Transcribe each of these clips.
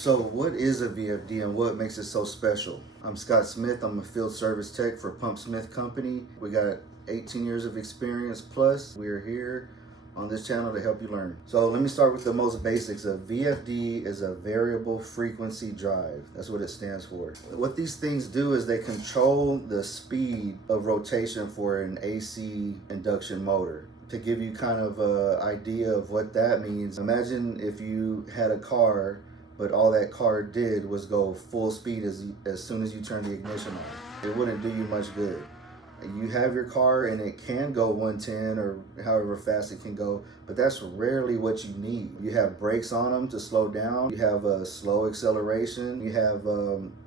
So what is a VFD and what makes it so special? I'm Scott Smith. I'm a field service tech for Pump Smith Company. We got 18 years of experience plus. We are here on this channel to help you learn. So let me start with the most basics. A VFD is a variable frequency drive. That's what it stands for. What these things do is they control the speed of rotation for an AC induction motor. To give you kind of an idea of what that means, imagine if you had a car but all that car did was go full speed as soon as you turn the ignition on. It wouldn't do you much good. You have your car and it can go 110 or however fast it can go, but that's rarely what you need. You have brakes on them to slow down. You have a slow acceleration. You have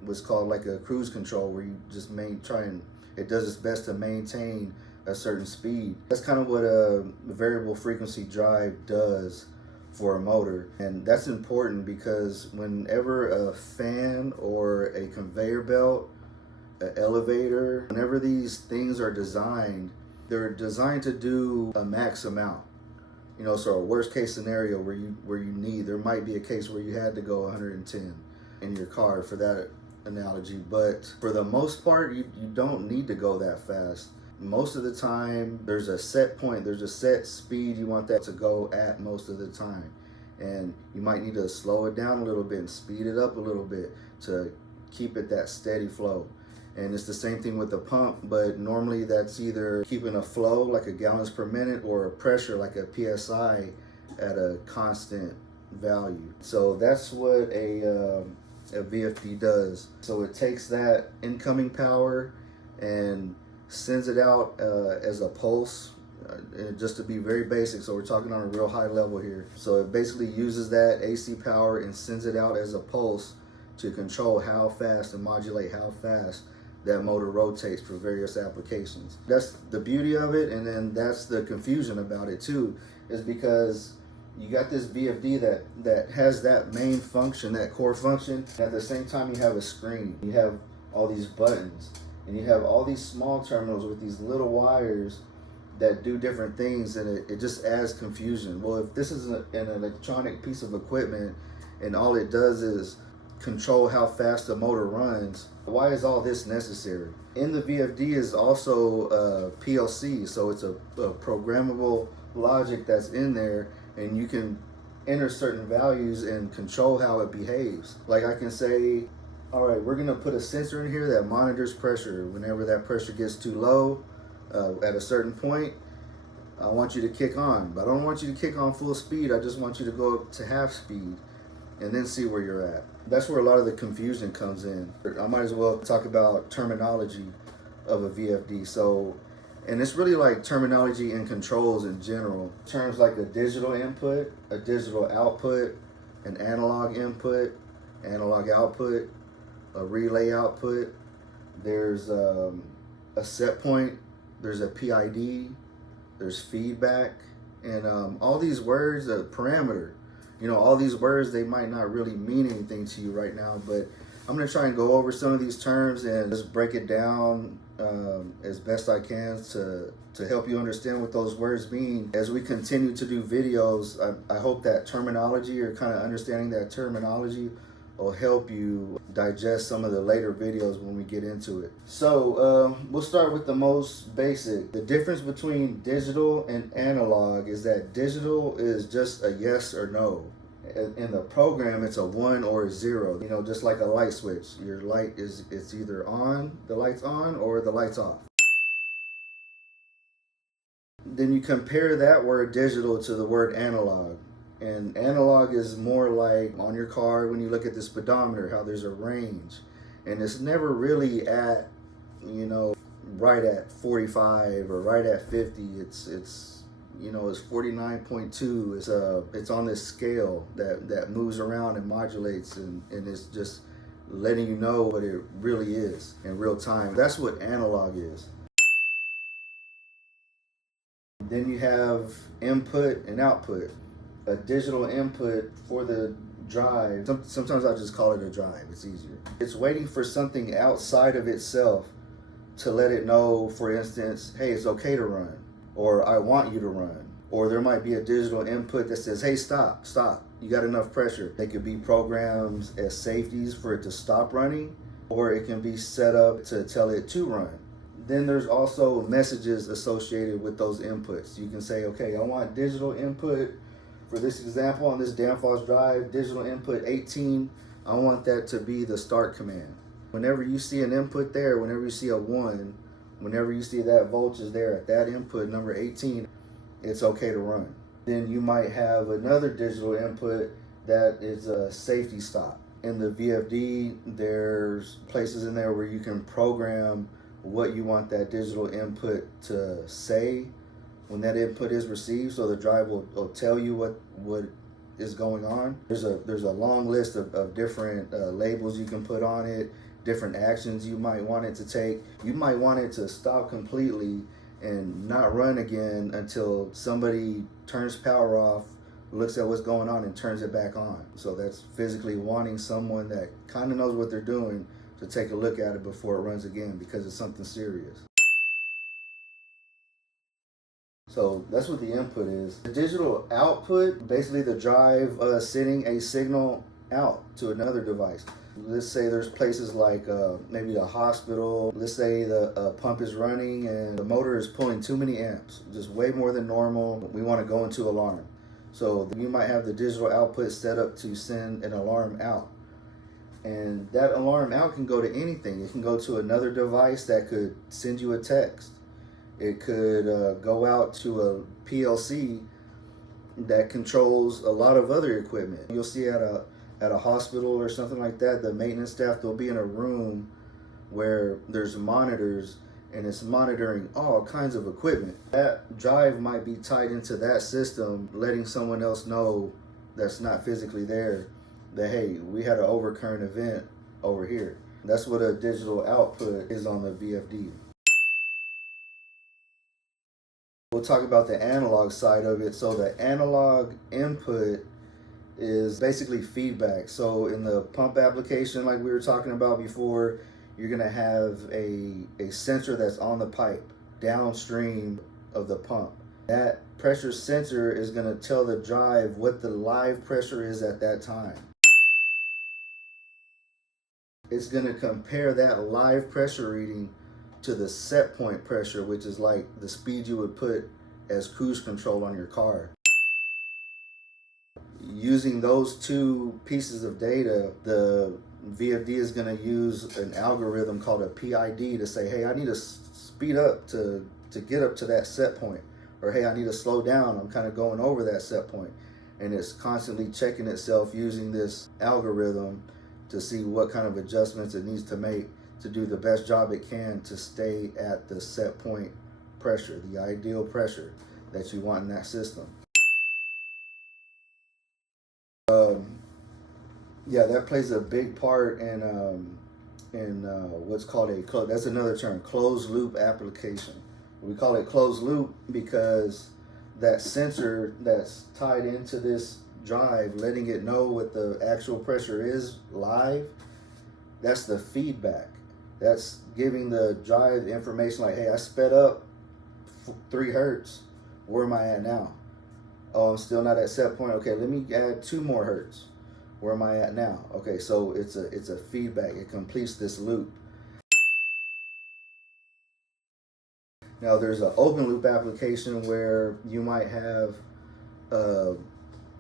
what's called like a cruise control where you just it does its best to maintain a certain speed. That's kind of what a variable frequency drive does for a motor, and that's important because whenever a fan or a conveyor belt, an elevator, whenever these things are designed, they're designed to do a max amount. So a worst case scenario there might be a case where you had to go 110 in your car for that analogy, but for the most part you don't need to go that fast. Most of the time there's a set point, there's a set speed you want that to go at most of the time, and you might need to slow it down a little bit and speed it up a little bit to keep it that steady flow. And it's the same thing with the pump, but normally that's either keeping a flow like a gallons per minute or a pressure like a PSI at a constant value. So that's what a VFD does. So it takes that incoming power and sends it out as a pulse, just to be very basic. So we're talking on a real high level here. So it basically uses that AC power and sends it out as a pulse to control how fast and modulate how fast that motor rotates for various applications. That's the beauty of it, and then that's the confusion about it too, is because you got this VFD that has that main function, that core function. At the same time, you have a screen, you have all these buttons, and you have all these small terminals with these little wires that do different things, and it just adds confusion. Well, if this is an electronic piece of equipment and all it does is control how fast the motor runs, why is all this necessary? In the VFD is also a PLC, so it's a programmable logic that's in there, and you can enter certain values and control how it behaves. Like I can say, all right, we're gonna put a sensor in here that monitors pressure. Whenever that pressure gets too low, at a certain point, I want you to kick on, but I don't want you to kick on full speed. I just want you to go up to half speed and then see where you're at. That's where a lot of the confusion comes in. I might as well talk about terminology of a VFD. So, and it's really like terminology and controls in general. Terms like a digital input, a digital output, an analog input, analog output, a relay output. There's a set point, there's a PID, there's feedback, and all these words, a parameter. All these words, they might not really mean anything to you right now, but I'm gonna try and go over some of these terms and just break it down as best I can to help you understand what those words mean. As we continue to do videos, I hope that terminology, or kind of understanding that terminology, will help you digest some of the later videos when we get into it. So we'll start with the most basic. The difference between digital and analog is that digital is just a yes or no. In the program, it's a 1 or a 0. Just like a light switch. Your light it's either on, the light's on, or the light's off. Then you compare that word digital to the word analog. And analog is more like on your car when you look at the speedometer, how there's a range. And it's never really at, right at 45 or right at 50. It's 49.2. It's on this scale that moves around and modulates, and it's just letting you know what it really is in real time. That's what analog is. Then you have input and output. A digital input for the drive, sometimes I just call it a drive, it's easier. It's waiting for something outside of itself to let it know, for instance, hey, it's okay to run, or I want you to run. Or there might be a digital input that says, hey, stop, you got enough pressure. They could be programmed as safeties for it to stop running, or it can be set up to tell it to run. Then there's also messages associated with those inputs. You can say, okay, I want digital input for this example on this Danfoss drive, digital input 18, I want that to be the start command. Whenever you see an input there, whenever you see a 1, whenever you see that voltage there at that input, number 18, it's okay to run. Then you might have another digital input that is a safety stop. In the VFD, there's places in there where you can program what you want that digital input to say when that input is received, so the drive will tell you what is going on. There's a long list of different labels you can put on it, different actions you might want it to take. You might want it to stop completely and not run again until somebody turns power off, looks at what's going on, and turns it back on. So that's physically wanting someone that kind of knows what they're doing to take a look at it before it runs again, because it's something serious. So that's what the input is. The digital output, basically the drive sending a signal out to another device. Let's say there's places like maybe a hospital. Let's say the pump is running and the motor is pulling too many amps, just way more than normal. We want to go into alarm. So you might have the digital output set up to send an alarm out. And that alarm out can go to anything. It can go to another device that could send you a text. It could go out to a PLC that controls a lot of other equipment. You'll see at a hospital or something like that, the maintenance staff, they'll be in a room where there's monitors and it's monitoring all kinds of equipment. That drive might be tied into that system, letting someone else know that's not physically there that, hey, we had an overcurrent event over here. That's what a digital output is on the VFD. We'll talk about the analog side of it. So the analog input is basically feedback. So in the pump application, like we were talking about before, you're gonna have a sensor that's on the pipe downstream of the pump. That pressure sensor is gonna tell the drive what the live pressure is at that time. It's gonna compare that live pressure reading to the set point pressure, which is like the speed you would put as cruise control on your car. Using those two pieces of data, the VFD is going to use an algorithm called a PID to say, hey, I need to speed up to get up to that set point, or hey, I need to slow down, I'm kind of going over that set point. And it's constantly checking itself using this algorithm to see what kind of adjustments it needs to make to do the best job it can to stay at the set point pressure, the ideal pressure that you want in that system. Yeah, that plays a big part in what's called that's another term, closed loop application. We call it closed loop because that sensor that's tied into this drive, letting it know what the actual pressure is live, that's the feedback. That's giving the drive the information like, hey, I sped up 3 hertz. Where am I at now? Oh, I'm still not at set point. Okay, let me add 2 more hertz. Where am I at now? Okay, so it's a feedback. It completes this loop. Now there's an open loop application where you might have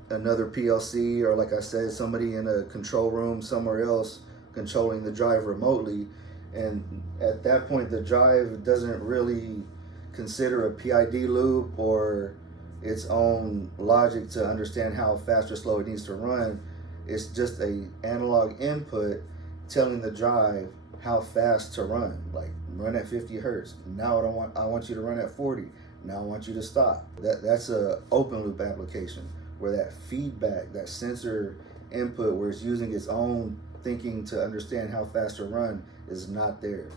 another PLC, or like I said, somebody in a control room somewhere else controlling the drive remotely. And at that point, the drive doesn't really consider a PID loop or its own logic to understand how fast or slow it needs to run. It's just a analog input telling the drive how fast to run. Like, run at 50 hertz. Now I want you to run at 40. Now I want you to stop. That's a open loop application where that feedback, that sensor input, where it's using its own thinking to understand how fast to run, is not there.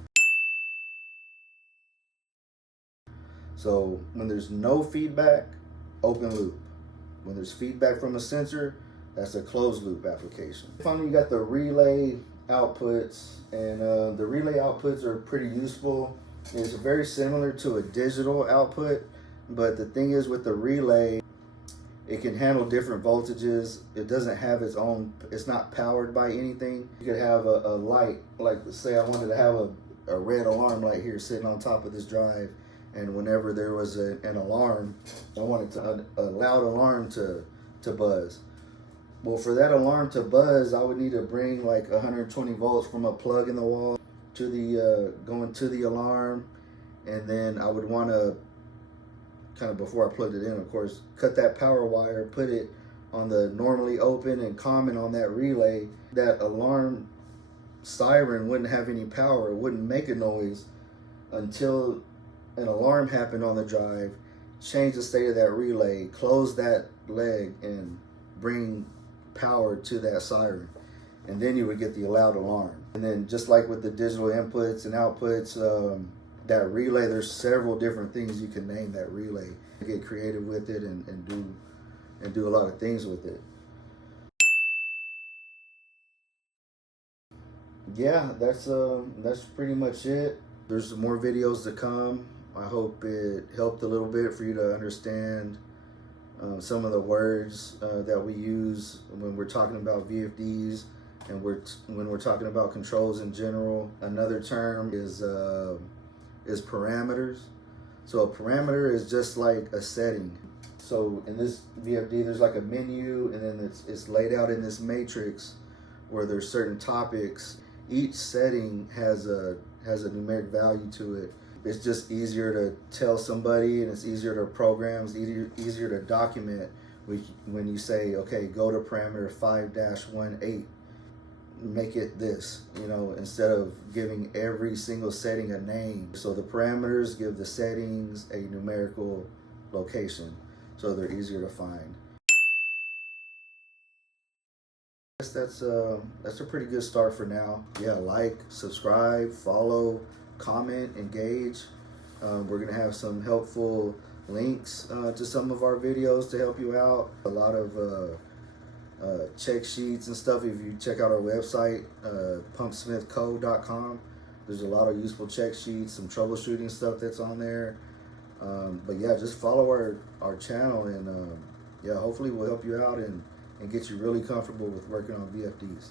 So when there's no feedback, open loop. When there's feedback from a sensor, that's a closed loop application. Finally, you got the relay outputs, and the relay outputs are pretty useful. It's very similar to a digital output, but the thing is with the relay, It can handle different voltages. It doesn't have its own, it's not powered by anything. You could have a light, like say I wanted to have a red alarm light here sitting on top of this drive, and whenever there was an alarm, I wanted a loud alarm to buzz. Well, for that alarm to buzz, I would need to bring like 120 volts from a plug in the wall to the going to the alarm, and then I would want to kind of, before I plugged it in, of course, cut that power wire, put it on the normally open and common on that relay. That alarm siren wouldn't have any power, it wouldn't make a noise until an alarm happened on the drive, change the state of that relay, close that leg, and bring power to that siren. And then you would get the loud alarm. And then just like with the digital inputs and outputs, that relay, there's several different things you can name that relay. Get creative with it and do a lot of things with it. Yeah, that's pretty much it. There's some more videos to come. I hope it helped a little bit for you to understand some of the words that we use when we're talking about VFDs and when we're talking about controls in general. Another term is parameters. So a parameter is just like a setting. So in this VFD, there's like a menu, and then it's laid out in this matrix where there's certain topics. Each setting has a numeric value to it. It's just easier to tell somebody, and it's easier to program, it's easier to document when you say, okay, go to parameter 5-18, make it this, instead of giving every single setting a name. So the parameters give the settings a numerical location, so they're easier to find. I guess that's a pretty good start for now. Yeah, like, subscribe, follow, comment, engage. We're gonna have some helpful links to some of our videos to help you out. A lot of check sheets and stuff. If you check out our website, pumpsmithco.com, there's a lot of useful check sheets, some troubleshooting stuff that's on there. But yeah, just follow our channel, and yeah, hopefully we'll help you out and get you really comfortable with working on VFDs.